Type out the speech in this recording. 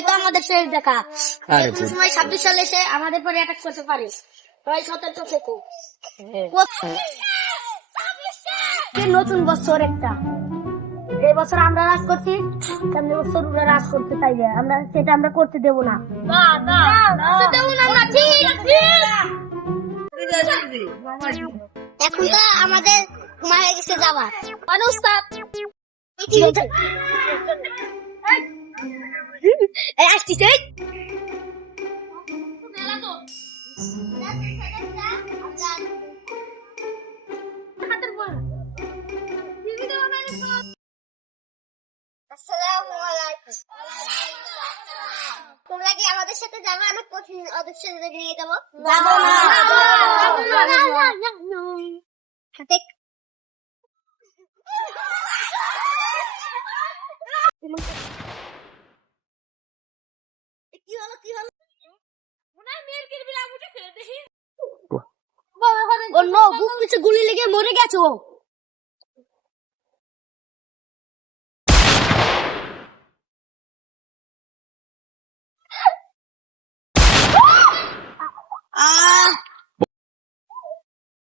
এটাই তো আমাদের শেষ দেখা। আরে কোনো সময় 26 সালে এসে আমাদের পরে অ্যাটাক করতে পারে, তাই সতর্ক থেকো। নতুন বছর একটা, এই বছর আমরা রাজ করছি, সামনের বছর ওরা রাজ করতে চাইবে, আমরা সেটা আমরা করতে দেব না। এখন তো আমাদের ঘুমায় গেছে যাবার মানুষ। আসছিস তোমরা কি আমাদের সাথে যাবে? অনেক কঠিন ওদের সাথে নিয়ে যাবো। যাবো না। কি হলো কি হলো? অন্য বুক পিছে গুলি লেগে মরে গেছো।